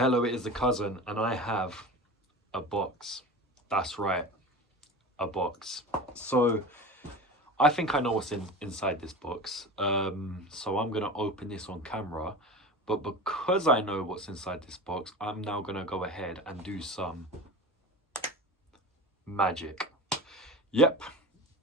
Hello, it is the cousin, and I have a box. That's right, a box. So I think I know what's inside this box. So I'm gonna open this on camera, but because I know what's inside this box, I'm now gonna go ahead and do some magic. Yep,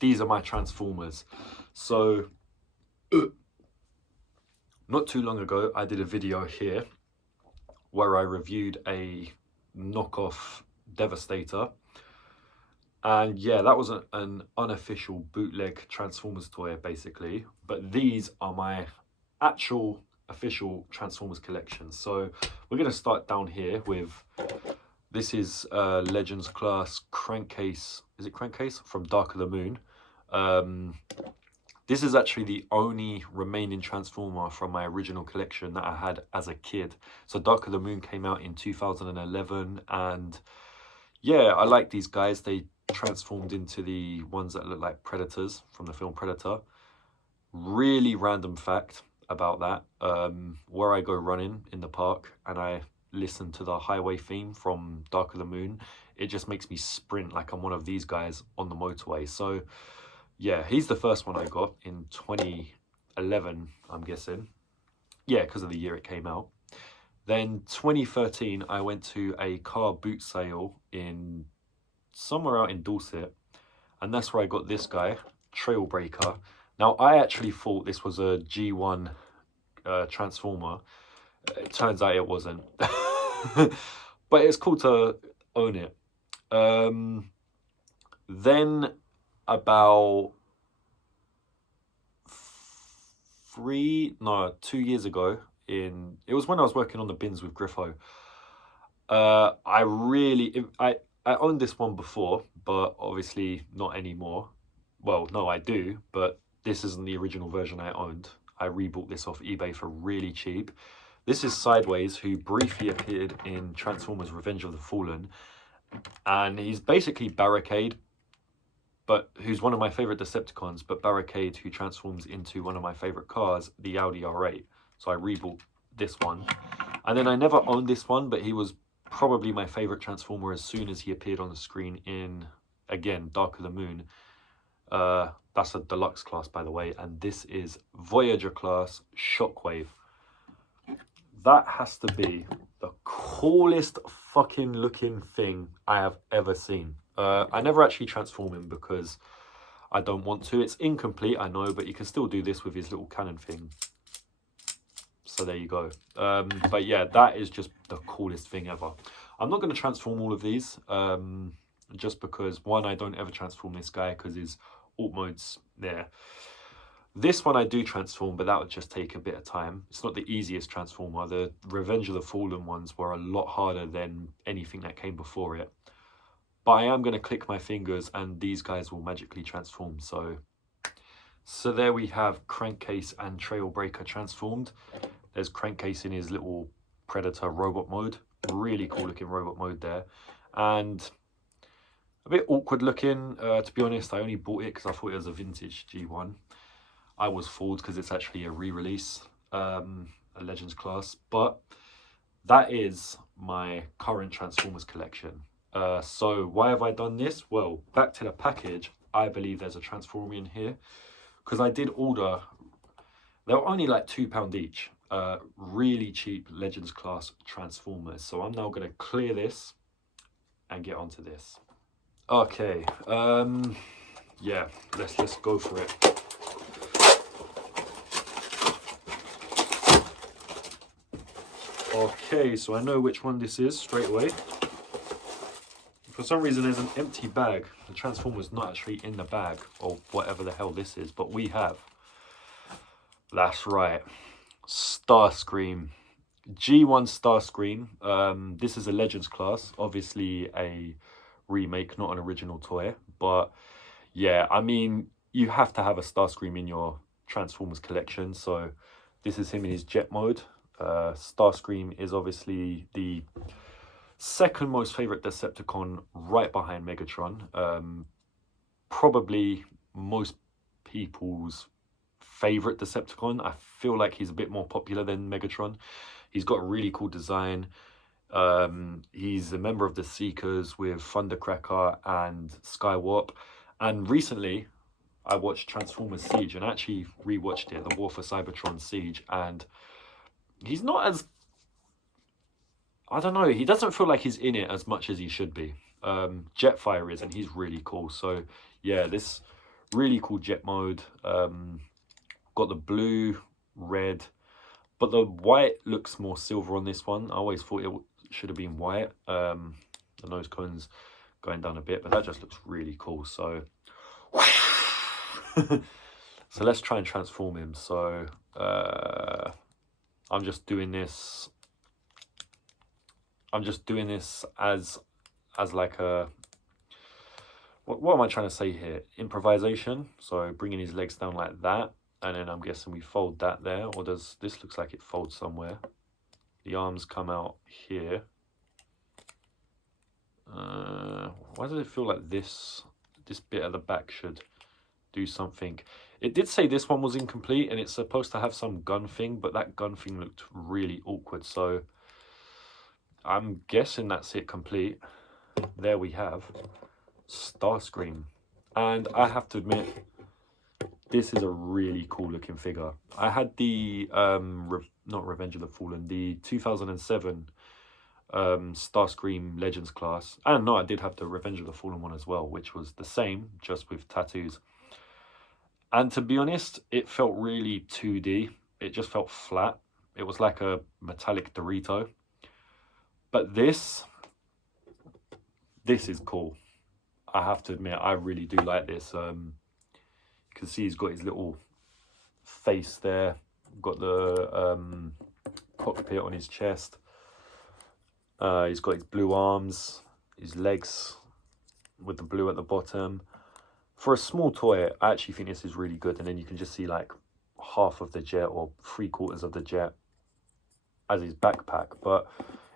these are my Transformers. So not too long ago, I did a video here where I reviewed a knockoff Devastator. And yeah, that was an unofficial bootleg Transformers toy, basically. But these are my actual official Transformers collection. So we're going to start down here with, this is Legends Class Crankcase. Is it Crankcase? From Dark of the Moon. This is actually the only remaining Transformer from my original collection that I had as a kid. So Dark of the Moon came out in 2011, and yeah, I like these guys. They transformed into the ones that look like Predators from the film Predator. Really random fact about that. Where I go running in the park and I listen to the highway theme from Dark of the Moon, it just makes me sprint like I'm one of these guys on the motorway. So yeah, he's the first one I got in 2011, I'm guessing. Yeah, because of the year it came out. Then 2013, I went to a car boot sale in somewhere out in Dorset, and that's where I got this guy, Trailbreaker. Now, I actually thought this was a G1 Transformer. It turns out it wasn't. But it's cool to own it. Then about 2 years ago, it was when I was working on the bins with Griffo. I owned this one before, but obviously not anymore. Well, no, I do, but this isn't the original version I owned. I rebought this off eBay for really cheap. This is Sideways, who briefly appeared in Transformers Revenge of the Fallen, and he's basically Barricade, but who's one of my favorite Decepticons, but Barricade, who transforms into one of my favorite cars, the Audi R8. So I rebought this one. And then I never owned this one, but he was probably my favorite Transformer as soon as he appeared on the screen in, again, Dark of the Moon. That's a deluxe class, by the way. And this is Voyager class Shockwave. That has to be the coolest fucking looking thing I have ever seen. I never actually transform him because I don't want to. It's incomplete, I know, but you can still do this with his little cannon thing. So there you go. But yeah, that is just the coolest thing ever. I'm not going to transform all of these, just because, one, I don't ever transform this guy because his alt mode's there. This one I do transform, but that would just take a bit of time. It's not the easiest transformer. The Revenge of the Fallen ones were a lot harder than anything that came before it. But I am going to click my fingers and these guys will magically transform. So there we have Crankcase and Trailbreaker transformed. There's Crankcase in his little Predator robot mode. Really cool looking robot mode there. And a bit awkward looking. To be honest, I only bought it because I thought it was a vintage G1. I was fooled because it's actually a re-release, a Legends class. But that is my current Transformers collection. So why have I done this? Well, back to the package, I believe there's a Transformer in here because I did order, they were only like £2 each, really cheap Legends class Transformers. So I'm now going to clear this and get onto this. Okay, yeah, let's go for it. Okay, so I know which one this is straight away. For some reason, there's an empty bag. The Transformer's not actually in the bag, or whatever the hell this is, but we have. That's right. Starscream. G1 Starscream. This is a Legends class. Obviously a remake, not an original toy. But yeah, I mean, you have to have a Starscream in your Transformers collection. So this is him in his jet mode. Starscream is obviously the second most favorite Decepticon, right behind Megatron. Probably most people's favorite Decepticon. I feel like he's a bit more popular than Megatron. He's got a really cool design. He's a member of the Seekers with Thundercracker and Skywarp. And recently, I watched Transformers Siege and actually rewatched it, the War for Cybertron Siege. And he's not as... I don't know, he doesn't feel like he's in it as much as he should be. Jetfire is, and he's really cool. So, yeah, this really cool jet mode. Got the blue, red, but the white looks more silver on this one. I always thought it should have been white. The nose cone's going down a bit, but that just looks really cool. So, so let's try and transform him. So, I'm just doing this as like a... What am I trying to say here? Improvisation. So bringing his legs down like that. And then I'm guessing we fold that there. Or does this looks like it folds somewhere? The arms come out here. Why does it feel like this bit at the back should do something? It did say this one was incomplete and it's supposed to have some gun thing, but that gun thing looked really awkward. So I'm guessing that's it complete. There we have Starscream. And I have to admit, this is a really cool looking figure. I had the, not Revenge of the Fallen, the 2007 Starscream Legends class. And no, I did have the Revenge of the Fallen one as well, which was the same, just with tattoos. And to be honest, it felt really 2D. It just felt flat. It was like a metallic Dorito. But this is cool. I have to admit, I really do like this. You can see he's got his little face there. Got the cockpit on his chest. He's got his blue arms, his legs with the blue at the bottom. For a small toy, I actually think this is really good. And then you can just see like half of the jet or 3/4 of the jet as his backpack. But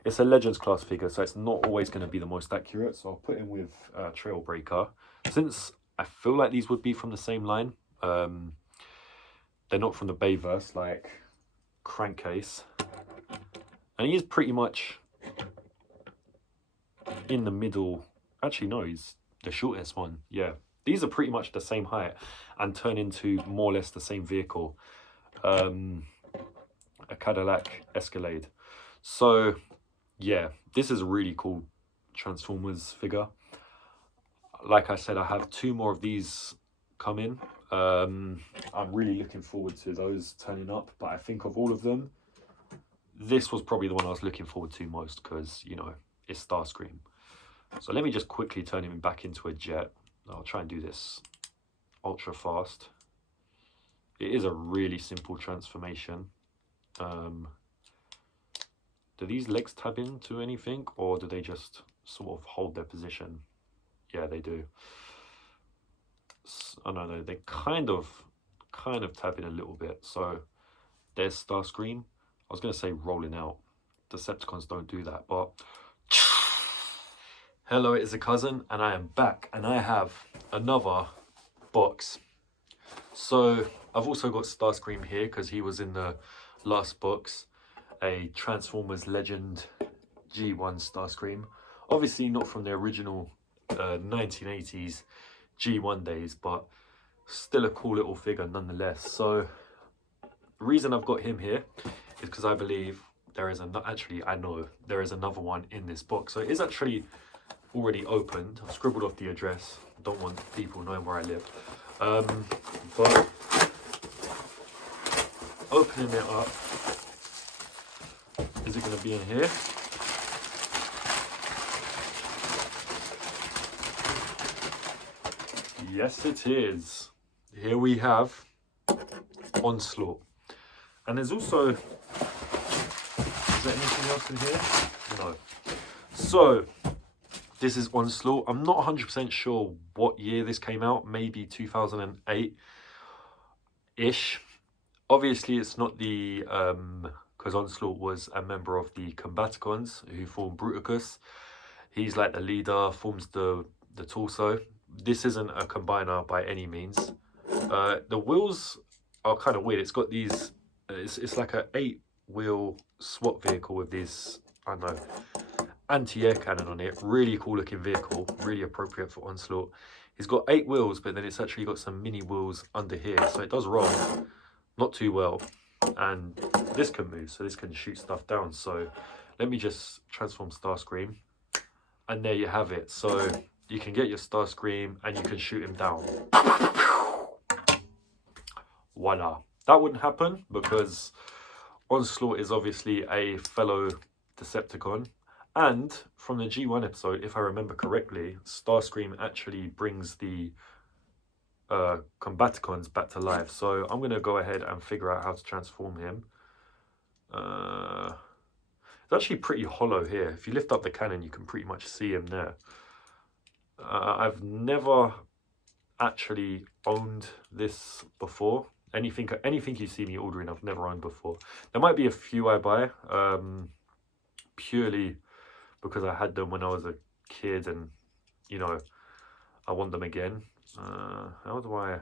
it's a Legends class figure, so it's not always going to be the most accurate. So I'll put him with Trailbreaker. Since I feel like these would be from the same line. They're not from the Bayverse, like Crankcase. And he's pretty much in the middle. Actually, no, he's the shortest one. Yeah, these are pretty much the same height and turn into more or less the same vehicle. A Cadillac Escalade. So... yeah, this is a really cool Transformers figure. Like I said, I have 2 more of these coming. I'm really looking forward to those turning up. But I think of all of them, this was probably the one I was looking forward to most because, you know, it's Starscream. So let me just quickly turn him back into a jet. I'll try and do this ultra fast. It is a really simple transformation. Do these legs tab into anything, or do they just sort of hold their position? Yeah, they do. Oh no, they kind of tab in a little bit. So there's Starscream. I was going to say rolling out. Decepticons don't do that, but hello, it is a cousin, and I am back, and I have another box. So I've also got Starscream here because he was in the last box. A Transformers Legend G1 Starscream. Obviously not from the original 1980s G1 days, but still a cool little figure nonetheless. So the reason I've got him here is because I believe there is I know there is another one in this box. So it is actually already opened. I've scribbled off the address. Don't want people knowing where I live. But opening it up, is it going to be in here? Yes, it is. Here we have Onslaught. And there's also... is there anything else in here? No. So, this is Onslaught. I'm not 100% sure what year this came out. Maybe 2008-ish. Obviously, it's not the... because Onslaught was a member of the Combaticons who formed Bruticus. He's like the leader, forms the torso. This isn't a combiner by any means. The wheels are kind of weird. It's got these, it's like a 8-wheel SWAT vehicle with these, I don't know, anti-air cannon on it. Really cool looking vehicle, really appropriate for Onslaught. He's got 8 wheels, but then it's actually got some mini wheels under here, so it does roll not too well. And this can move, so this can shoot stuff down. So let me just transform Starscream, and there you have it. So you can get your Starscream and you can shoot him down. Voila. That wouldn't happen because Onslaught is obviously a fellow Decepticon. And from the G1 episode, if I remember correctly, Starscream actually brings the Combaticons back to life. So I'm going to go ahead and figure out how to transform him. It's actually pretty hollow here. If you lift up the cannon, you can pretty much see him there. I've never actually owned this before. Anything you see me ordering, I've never owned before. There might be a few I buy, purely because I had them when I was a kid and, you know, I want them again. How do I...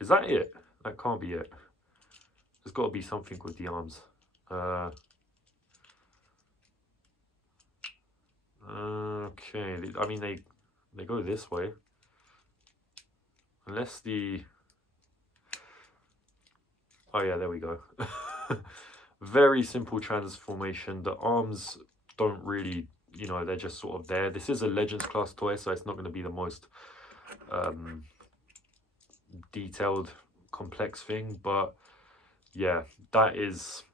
Is that it? That can't be it. There's got to be something with the arms. Okay, I mean, they go this way. Unless the... Oh yeah, there we go. Very simple transformation. The arms don't really, you know, they're just sort of there. This is a Legends class toy, so it's not going to be the most detailed, complex thing. But yeah, that is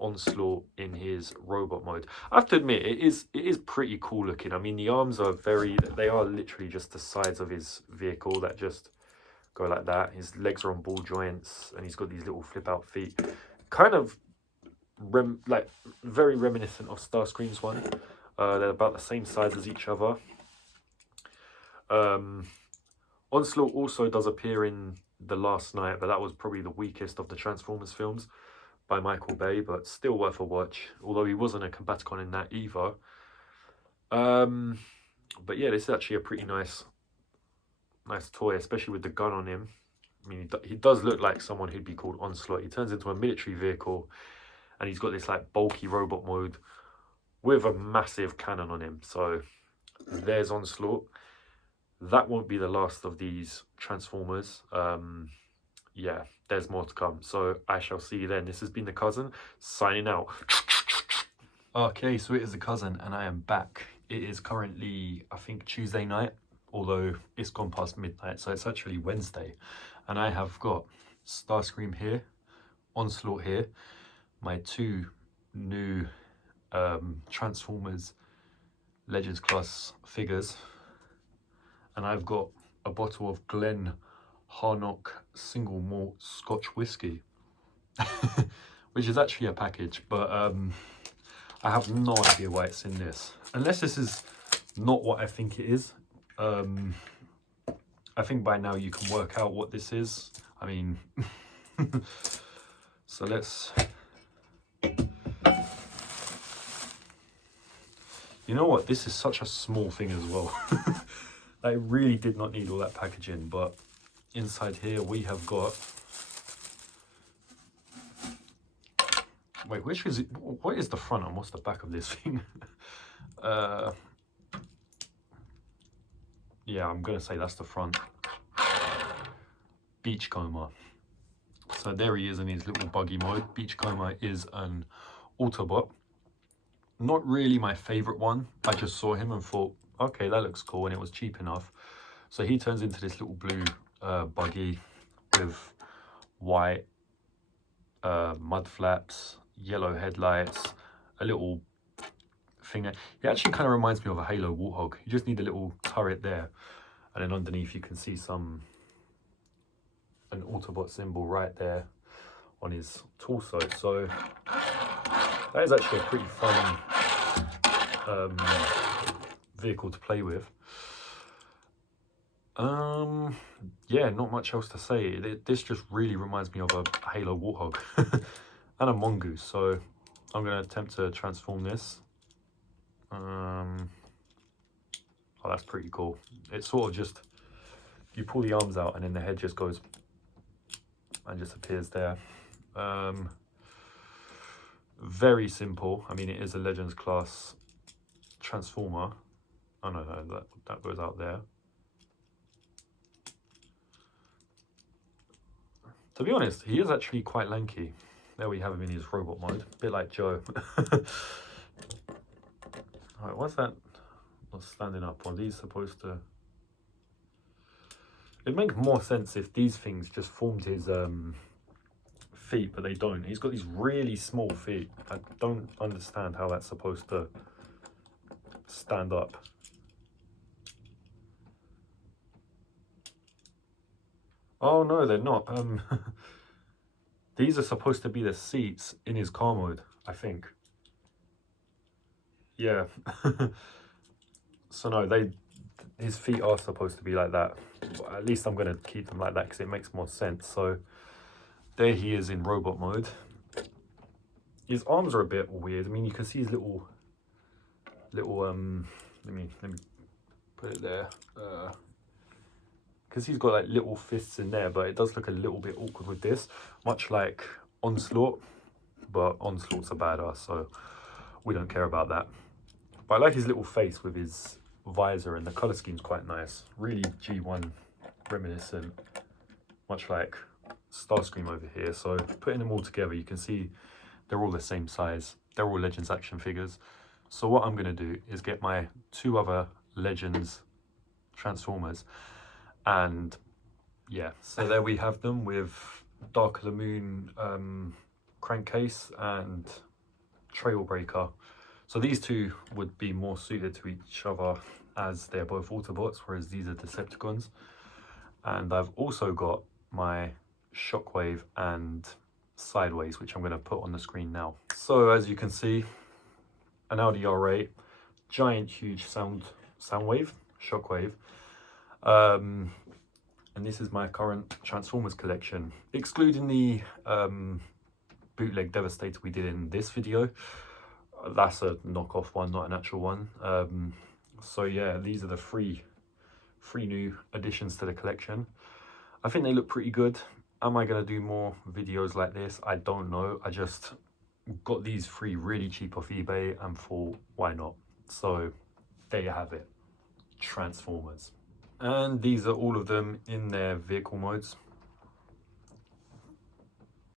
Onslaught in his robot mode. I have to admit, it is pretty cool looking. I mean, the arms are they are literally just the sides of his vehicle that just go like that. His legs are on ball joints, and he's got these little flip out feet. Kind of like very reminiscent of Starscream's one. They're about the same size as each other. Onslaught also does appear in The Last Knight, but that was probably the weakest of the Transformers films by Michael Bay, but still worth a watch, although he wasn't a Combaticon in that either. But yeah, this is actually a pretty nice toy, especially with the gun on him. I mean, he does look like someone who'd be called Onslaught. He turns into a military vehicle, and he's got this like bulky robot mode with a massive cannon on him. So there's Onslaught. That won't be the last of these Transformers. Yeah, there's more to come. So I shall see you then. This has been The Cousin, signing out. Okay, so it is The Cousin, and I am back. It is currently, I think, Tuesday night, although it's gone past midnight, so it's actually Wednesday. And I have got Starscream here, Onslaught here, my 2 new Transformers Legends class figures, and I've got a bottle of Glen Harnock single malt Scotch whiskey, which is actually a package, but I have no idea why it's in this, unless this is not what I think it is. I think by now you can work out what this is. I mean, so let's... You know what? This is such a small thing as well. I really did not need all that packaging, but inside here we have got... Wait, which is it? What is the front and what's the back of this thing? Yeah, I'm gonna say that's the front. Beachcomber. So there he is in his little buggy mode. Beachcomber is an Autobot. Not really my favorite one. I just saw him and thought, okay, that looks cool, and it was cheap enough. So he turns into this little blue buggy with white mud flaps, yellow headlights, a little thing. It actually kind of reminds me of a Halo Warthog. You just need a little turret there, and then underneath you can see an Autobot symbol right there on his torso. So that is actually a pretty fun vehicle to play with. Yeah, not much else to say. This just really reminds me of a Halo Warthog and a Mongoose. So I'm going to attempt to transform this. Oh, that's pretty cool. It's sort of just, you pull the arms out and then the head just goes and just appears there. Very simple. I mean, it is a Legends class Transformer. Oh no, that goes out there. To be honest, he is actually quite lanky. There we have him in his robot mode, a bit like Joe. Alright, what's that not standing up? Are these supposed to... It'd make more sense if these things just formed his feet, but they don't. He's got these really small feet. I don't understand how that's supposed to stand up. Oh no, they're not. These are supposed to be the seats in his car mode, I think. Yeah. So no, his feet are supposed to be like that. But at least I'm going to keep them like that because it makes more sense. So there he is in robot mode. His arms are a bit weird. I mean, you can see his little let me put it there. Because he's got like little fists in there, but it does look a little bit awkward with this, much like Onslaught. But Onslaught's a badass, so we don't care about that. But I like his little face with his visor, and the color scheme's quite nice. Really G1 reminiscent, much like Starscream over here. So putting them all together, you can see they're all the same size. They're all Legends action figures. So what I'm going to do is get my 2 other Legends Transformers, and yeah, so there we have them with Dark of the Moon crankcase and Trailbreaker. So these 2 would be more suited to each other as they're both Autobots, whereas these are Decepticons. And I've also got my Shockwave and Sideways, which I'm going to put on the screen now. So as you can see, an Audi R8, giant huge Soundwave, Shockwave. And this is my current Transformers collection, excluding the bootleg Devastator we did in this video. That's a knockoff one, not an actual one. So yeah, these are the three new additions to the collection. I think they look pretty good. Am I going to do more videos like this? I don't know. I just got these 3 really cheap off eBay and thought, why not? So there you have it, Transformers. And these are all of them in their vehicle modes.